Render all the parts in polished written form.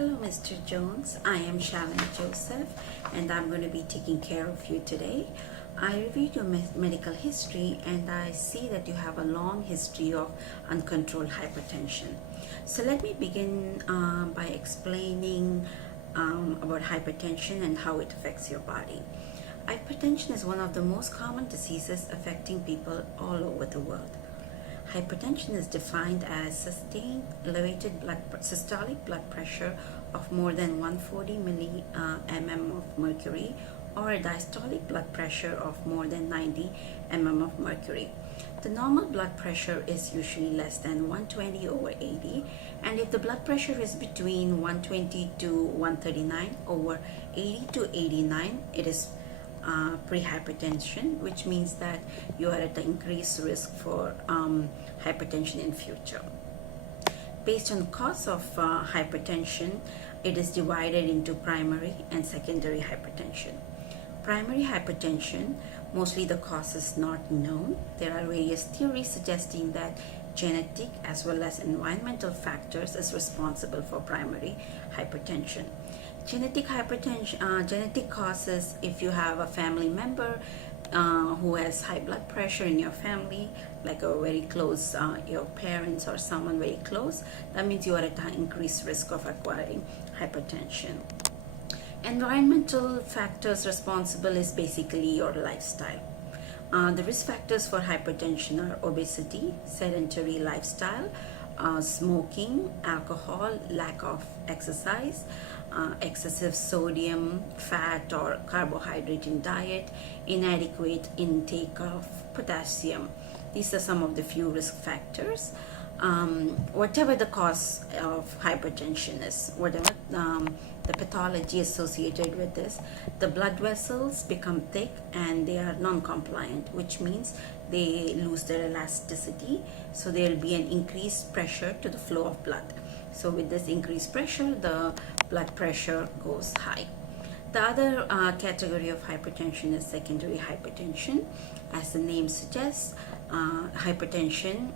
Hello, Mr. Jones. I am Shalini Joseph, and I'm going to be taking care of you today. I reviewed your medical history, and I see that you have a long history of uncontrolled hypertension. So let me begin by explaining about hypertension and how it affects your body. Hypertension is one of the most common diseases affecting people all over the world. Hypertension is defined as sustained elevated systolic blood pressure of more than 140 mm of mercury, or a diastolic blood pressure of more than 90 mm of mercury. The normal blood pressure is usually less than 120 over 80, and if the blood pressure is between 120 to 139 over 80 to 89, it is pre-hypertension, which means that you are at an increased risk for hypertension in future. Based on cause of hypertension, it is divided into primary and secondary hypertension. Primary hypertension, mostly the cause is not known. There are various theories suggesting that genetic as well as environmental factors is responsible for primary hypertension. Genetic hypertension, genetic causes, if you have a family member who has high blood pressure in your family, like a very close, your parents or someone very close, that means you are at an increased risk of acquiring hypertension. Environmental factors responsible is basically your lifestyle. The risk factors for hypertension are obesity, sedentary lifestyle, smoking, alcohol, lack of exercise, excessive sodium, fat or carbohydrate in diet, inadequate intake of potassium. These are some of the few risk factors. Whatever the cause of hypertension is, whatever the pathology associated with this, the blood vessels become thick and they are non-compliant, which means they lose their elasticity, so there will be an increased pressure to the flow of blood. So with this increased pressure, the blood pressure goes high. The other category of hypertension is secondary hypertension. As the name suggests, hypertension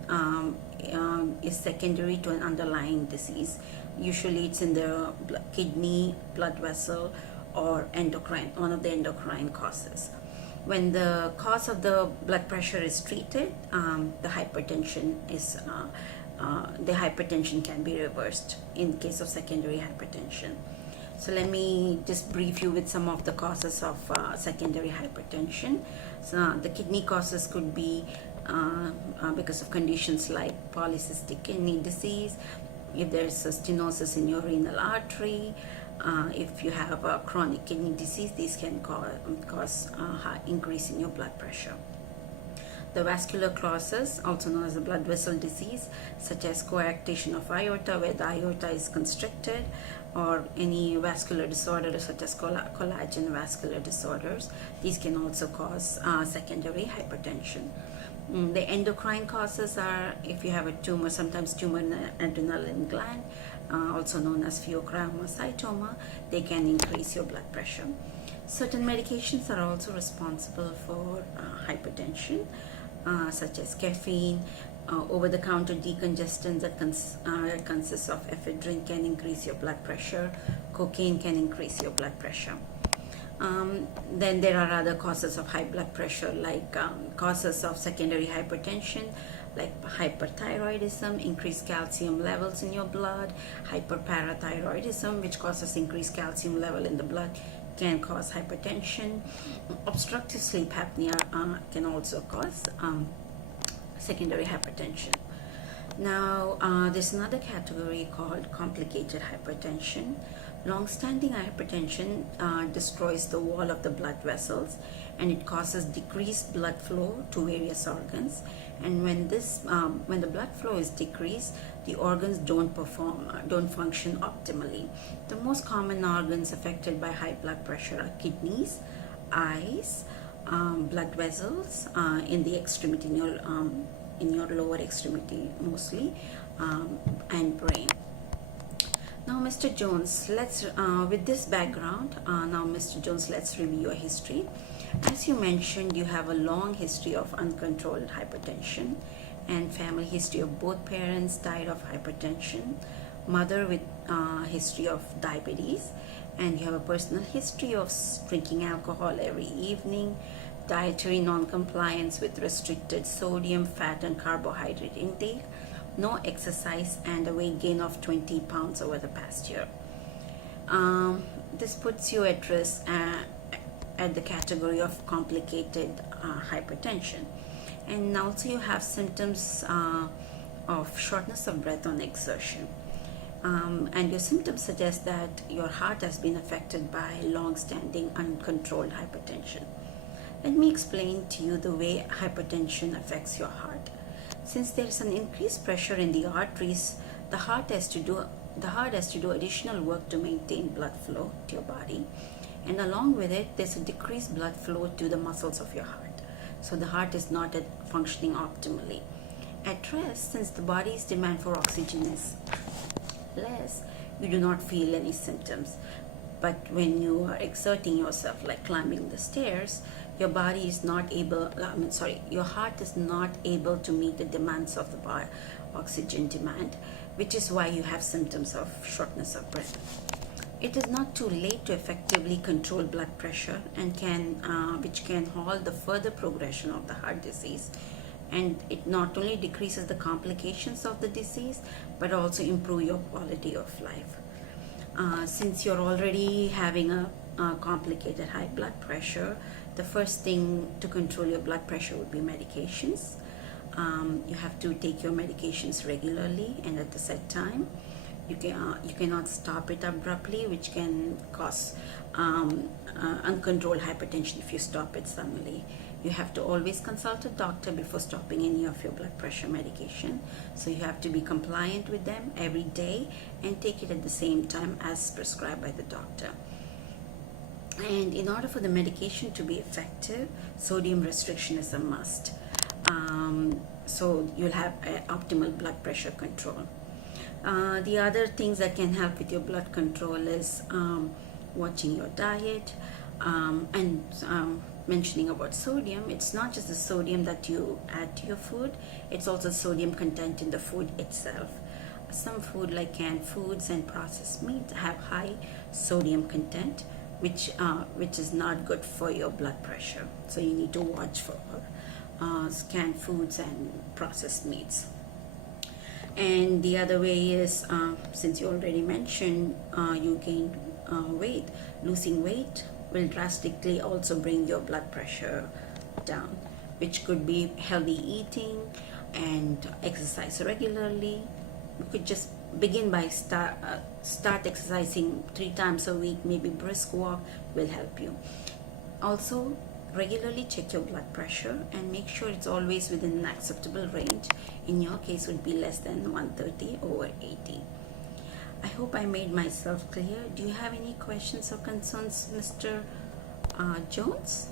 is secondary to an underlying disease. Usually it's in the kidney, blood vessel, or endocrine, one of the endocrine causes. When the cause of the blood pressure is treated, the hypertension can be reversed in case of secondary hypertension. So let me just brief you with some of the causes of secondary hypertension. So the kidney causes could be because of conditions like polycystic kidney disease, if there's a stenosis in your renal artery, if you have a chronic kidney disease, these can cause high increase in your blood pressure. The vascular causes, also known as a blood vessel disease, such as coarctation of aorta, where the aorta is constricted, or any vascular disorder such as collagen vascular disorders, these can also cause secondary hypertension. The endocrine causes are if you have a tumor, sometimes tumor in the adrenal gland, also known as pheochromocytoma, they can increase your blood pressure. Certain medications are also responsible for hypertension, such as caffeine, over-the-counter decongestants that consists of ephedrine can increase your blood pressure, cocaine can increase your blood pressure. Then there are other causes of high blood pressure, like causes of secondary hypertension, like hyperthyroidism, increased calcium levels in your blood, hyperparathyroidism, which causes increased calcium level in the blood, can cause hypertension. Obstructive sleep apnea can also cause secondary hypertension. Now, there's another category called complicated hypertension. Long-standing hypertension destroys the wall of the blood vessels, and it causes decreased blood flow to various organs. And when the blood flow is decreased, the organs don't function optimally. The most common organs affected by high blood pressure are kidneys, eyes, blood vessels in the extremity, in your lower extremity mostly, and brain. Now, Mr. Jones, with this background, Mr. Jones, let's review your history. As you mentioned, you have a long history of uncontrolled hypertension and family history of both parents died of hypertension. mother with history of diabetes, and you have a personal history of drinking alcohol every evening, dietary non-compliance with restricted sodium, fat and carbohydrate intake, no exercise, and a weight gain of 20 pounds over the past year. This puts you at risk at the category of complicated hypertension. And also you have symptoms of shortness of breath on exertion. And your symptoms suggest that your heart has been affected by long-standing uncontrolled hypertension. Let me explain to you the way hypertension affects your heart. Since there is an increased pressure in the arteries, the heart has to do additional work to maintain blood flow to your body, and along with it, there's a decreased blood flow to the muscles of your heart. So the heart is not functioning optimally. At rest, since the body's demand for oxygen is less, you do not feel any symptoms. But when you are exerting yourself, like climbing the stairs, your heart is not able to meet the demands of the oxygen demand, which is why you have symptoms of shortness of breath. It is not too late to effectively control blood pressure, and which can halt the further progression of the heart disease. And it not only decreases the complications of the disease, but also improve your quality of life. Since you're already having a complicated high blood pressure, the first thing to control your blood pressure would be medications. You have to take your medications regularly and at the set time. You cannot stop it abruptly, which can cause uncontrolled hypertension if you stop it suddenly. You have to always consult a doctor before stopping any of your blood pressure medication. So you have to be compliant with them every day and take it at the same time as prescribed by the doctor. And in order for the medication to be effective, sodium restriction is a must. So you'll have optimal blood pressure control. The other things that can help with your blood control is watching your diet, and mentioning about sodium. It's not just the sodium that you add to your food, it's also sodium content in the food itself. Some food like canned foods and processed meat have high sodium content, which is not good for your blood pressure. So you need to watch for canned foods and processed meats. And the other way is, since you already mentioned you gained weight, losing weight will drastically also bring your blood pressure down, which could be healthy eating and exercise regularly. You could just begin by start exercising 3 times a week. Maybe brisk walk will help you. Also, regularly check your blood pressure and make sure it's always within an acceptable range. In your case, would be less than 130 over 80. I hope I made myself clear. Do you have any questions or concerns, Mr. Jones?